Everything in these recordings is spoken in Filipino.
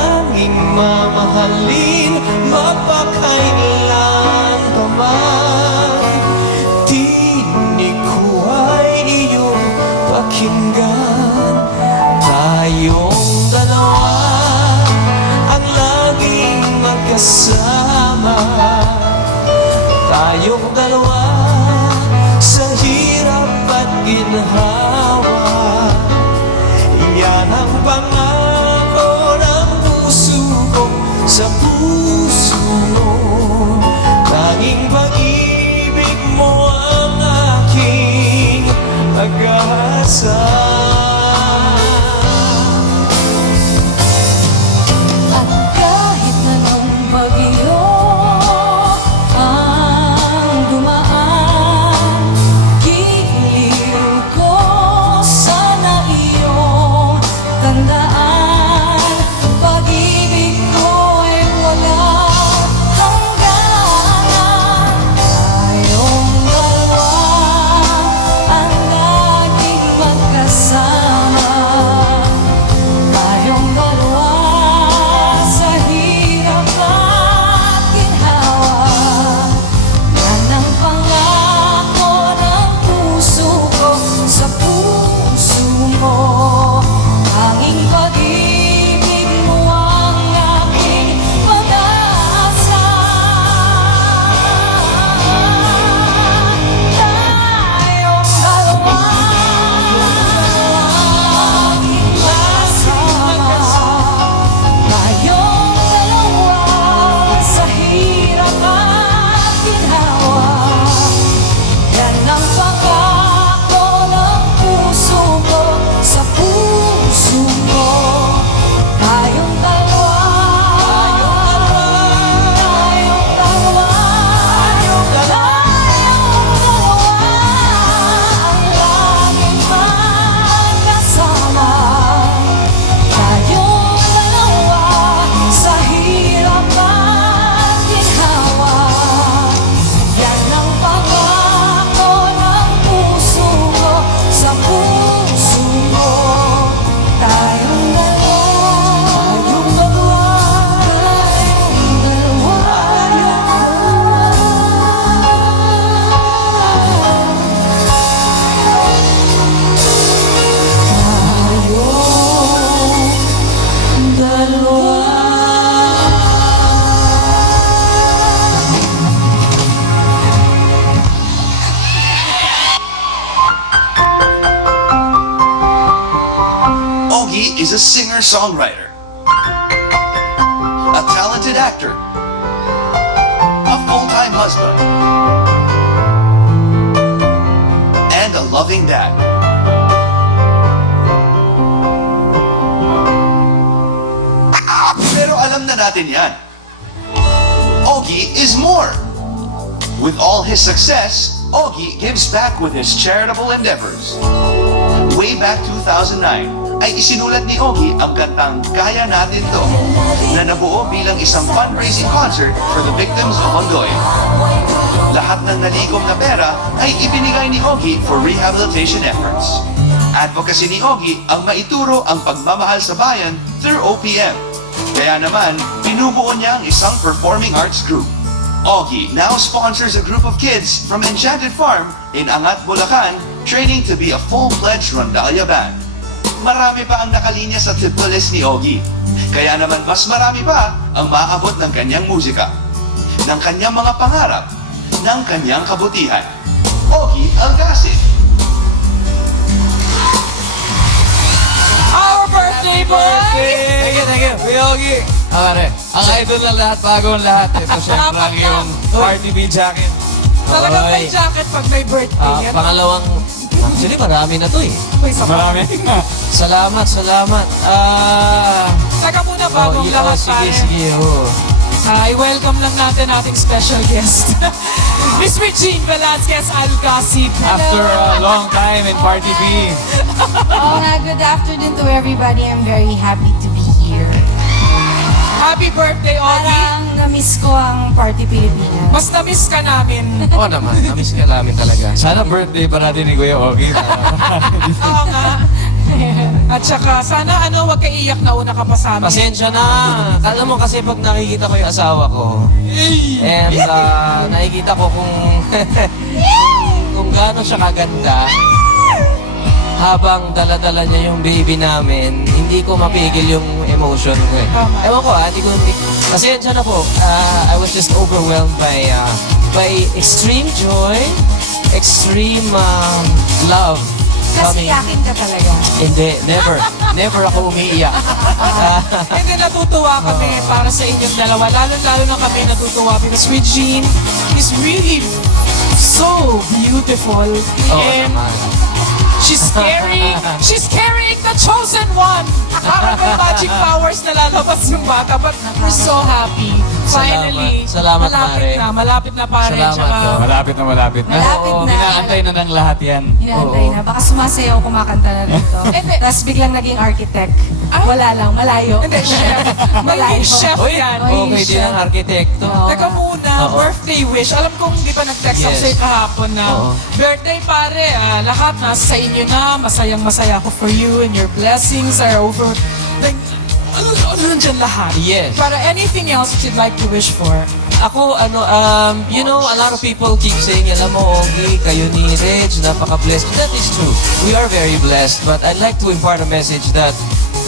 tanging mamahalin mapakailan pa man. Tinig ko ay iyong pakinggan. Tayong dalawa ang laging magkasama. Tayong dalawa sa hirap at ginhawa. Yan ang pangako ng puso ko sa puso mo. Tanging pag-ibig mo ang aking pag-asa. At kahit anong bagyo ang dumaan, giliw ko sana iyong tandaan. Pag-ibig ko ay walang hangganan. Tayong dalawa ang laging magkasama. Tayong dalawa sa hirap at ginhawa. Yan ang pangako ng puso ko sa puso mo. Tanging pag-ibig mo ang aking pag-asa. Tayong dalawa laging magkasama. Tayong dalawa sa hirap at ginhawa. Yan ang pangako ng puso ko sa puso mo. Tayong dalawa, tayong dalawa, tayong dalawa ang laging magkasama. Tayong dalawa sa hirap at ginhawa. Yan ang pangako ng puso ko sa puso mo. Tayong dalawa, tayong dalawa, tayong dalawa. Tayong dalawa. Ogie is a singer-songwriter, a talented actor, a full-time husband, and a loving dad. Pero alam na natin yan. Ogie is more. With all his success, Ogie gives back with his charitable endeavors. Way back 2009, ay isinulat ni Ogie ang kantang Kaya Natin To, na nabuo bilang isang fundraising concert for the victims of Ondoy. Lahat ng nalikom na pera ay ibinigay ni Ogie for rehabilitation efforts. Advocacy ni Ogie ang maituro ang pagmamahal sa bayan through OPM. Kaya naman, binubuo niya ang isang performing arts group. Ogie now sponsors a group of kids from Enchanted Farm in Angat, Bulacan, training to be a full-fledged rondalla band. Marami pa ang nakalinya sa tip list ni Ogie. Kaya naman mas marami pa ang maabot ng kanyang musika, ng kanyang mga pangarap, ng kanyang kabutihan. Ogie Algasin. Our birthday boy! Thank you, Kuya Ogie. Pare, ang idol ng lahat, bagong lahat. Ito syempre ang iyong Party B jacket. Talagang may jacket pag may birthday. Pangalawang, actually marami na to eh. May isa pa. Marami. Salamat. Teka muna bagong lahat pare. Sige. I-welcome lang natin ating special guest. Miss Regine Velasquez Alcacid. After a long time in Party B. Oh, good afternoon to everybody. I'm very happy to be here. Happy birthday, Ogie. Parang na-miss ko ang Party Pilipinas. Mas na-miss ka namin. Oo naman, namiss ka namin talaga. Sana birthday pa natin ni Kuya Ogie. Oo nga. At saka, sana wag ka iyak na una ka pa sa amin. Pasensya na. Alam mo kasi pag nakikita ko yung asawa ko, and nakikita ko kung gaano siya kaganda, habang dala-dala niya yung baby namin, hindi ko mapigil yung emotion ko eh. Tama. Ewan ko pasensya na po. I was just overwhelmed by extreme joy, extreme love. Kasi yakin ka talaga. Hindi, never ako umiiyak. Hindi, natutuwa kami para sa inyong dalawa. Lalo na kami natutuwa because Regine is really so beautiful. And naman. she's carrying the chosen one. Parang may magic powers na lalabas yung bata. But we're so happy. Finally, Salamat, malapit na pare. Salamat, Tsaka, Dok. Malapit na malapit na. Malapit na. Inaantay na ng lahat yan. Inaantay na. Baka sumasayaw, kumakanta na dito. Hindi. Tapos biglang naging architect. Ay. Wala lang, malayo. hindi, chef. May chef Uy, yan. okay din ang arkitekto. Oo. Teka muna, Oo. birthday wish. Alam kong di pa nag-text ako Yes. sa'yo kahapon na Oo. birthday pare, lahat nasa sa inyo na. Masayang-masaya ako for you and your blessings are over. Like, ano nandyan lahat? Yes. Para anything else that you'd like to wish for. Ako, you know, a lot of people keep saying, alam mo, Ogie, kayo ni Reg, napaka-blessed. That is true. We are very blessed, but I'd like to impart a message that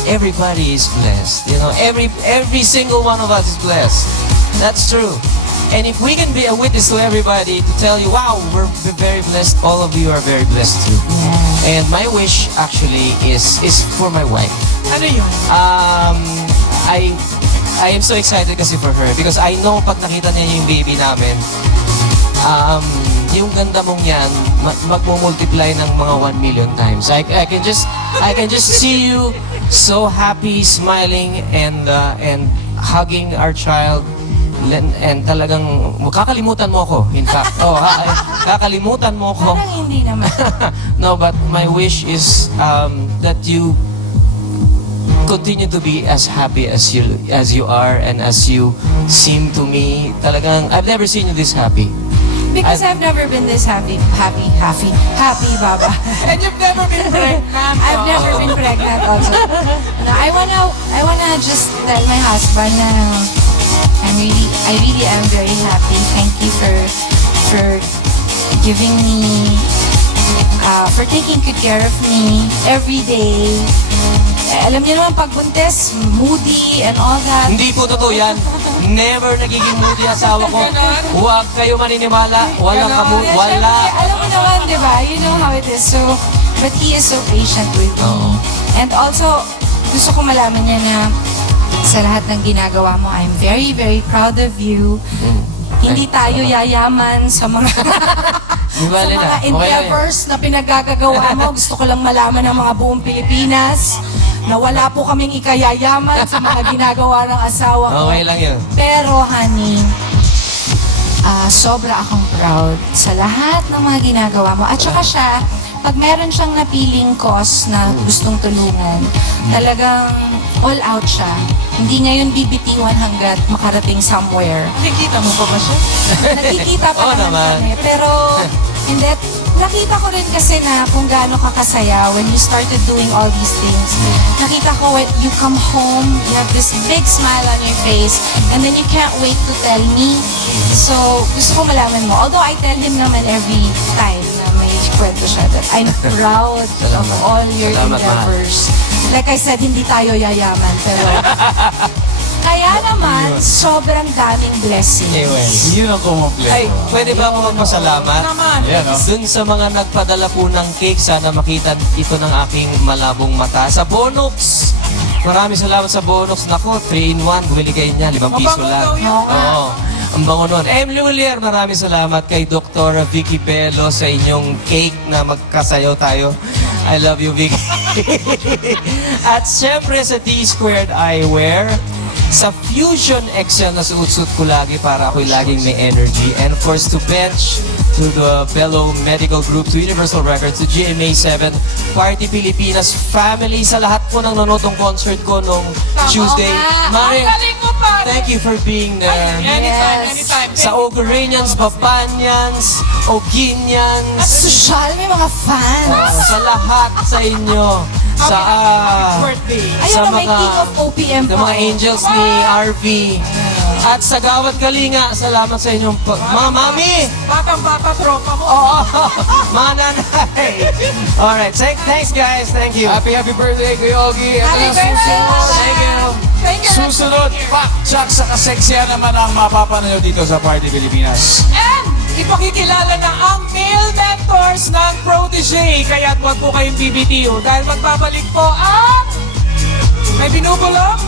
everybody is blessed. You know, every single one of us is blessed. That's true. And if we can be a witness to everybody to tell you, wow, we're very blessed, all of you are very blessed too. And my wish actually is for my wife. Ano yun? I am so excited kasi for her because I know pag nakita niya yung baby namin, yung ganda mong yan, magmumultiply ng mga 1 million times. I can just see you so happy, smiling, and hugging our child. And talagang kakalimutan mo ako, in fact. Kakalimutan mo ako. Parang hindi naman. No, but my wish is that you continue to be as happy as you are and as you seem to me. Talagang I've never seen you this happy. Because I've never been this happy, Baba. And you've never been pregnant. I've never been pregnant also. No, I wanna just tell my husband na I really am very happy. Thank you for giving me, for taking good care of me every day. Alam niyo naman, pag buntis, moody and all that. Hindi po totoo yan. Never nagiging moody asawa ko. Huwag kayo maniniwala. Walang Siyempre, wala. alam mo naman, di ba? You know how it is. So, but he is so patient with me. Oo. And also, gusto ko malaman niya na sa lahat ng ginagawa mo, I'm very, very proud of you. Hindi tayo yayaman sa mga Di ba, sa Lena? mga Okay lang yan. endeavors na pinagagagawa mo. Gusto ko lang malaman ng mga buong Pilipinas na wala po kaming ikayayaman sa mga ginagawa ng asawa ko. Okay lang yun. Pero, honey, sobra akong proud sa lahat ng mga ginagawa mo. At saka siya, pag meron siyang napiling cause na gustong tulungan, talagang all out siya. Hindi niya yun bibitiwan hanggat makarating somewhere. Nakikita mo pa ba siya? Nakikita pa Oo naman naman. kami. Pero, hindi, nakita ko rin kasi na kung gaano ka kasaya when you started doing all these things. Nakita ko when you come home, you have this big smile on your face, and then you can't wait to tell me. So, gusto ko malaman mo. Although I tell him naman every time na may kwento siya that I'm proud of Salamat. all your Salamat, mahal. endeavors. Like I said, hindi tayo yayaman, pero kaya naman, sobrang daming blessings. Yun ang kumumpleto. Ay, pwede ba ako magpasalamat? Naman. Yan, no? Dun sa mga nagpadala po ng cake, sana makita ito ng aking malabong mata. Sa Bonox! Maraming salamat sa Bonox. Nako, 3-in-1. Bumili kayo niya, 5 piso Mabango lang. daw yun. Oo. Ang bango nun. Emily Willier, maraming salamat kay Dr. Vicky Pelo sa inyong cake na magkasayaw tayo. I love you, Vicky. At syempre sa T-Squared Eyewear, sa Fusion XL na suot-suot ko lagi para ako'y laging may energy. And of course, to Bench, to the Bello Medical Group, to Universal Records, to GMA7, Party Pilipinas, family, sa lahat po ng nanotong concert ko nung Tuesday. nga. Mare, Ang galing mo, pare. thank you for being there. Anytime, Yes. anytime. Sa Oguranians, Babanyans, Oginians, Social, may mga fans. sa lahat sa inyo. sa birthday. Ayun sa na, may mga- King of OPM ng pa. mga angels ni RV. At sa Gawad Kalinga, salamat sa inyong mga mami! Batang-bata tropa mo. Oo, mga nanay! Alright, thanks guys, thank you. Happy birthday, Kuya Ogie. Ito Happy na birthday, susunod. Thank you. Thank you. Susunod, fact check sa kaseksiyan naman ang mapapanood dito sa Party Pilipinas. And ipakikilala na ang male mentors ng Protégé. Kaya't huwag po kayong BBTO dahil magbabalik po ang may binubulong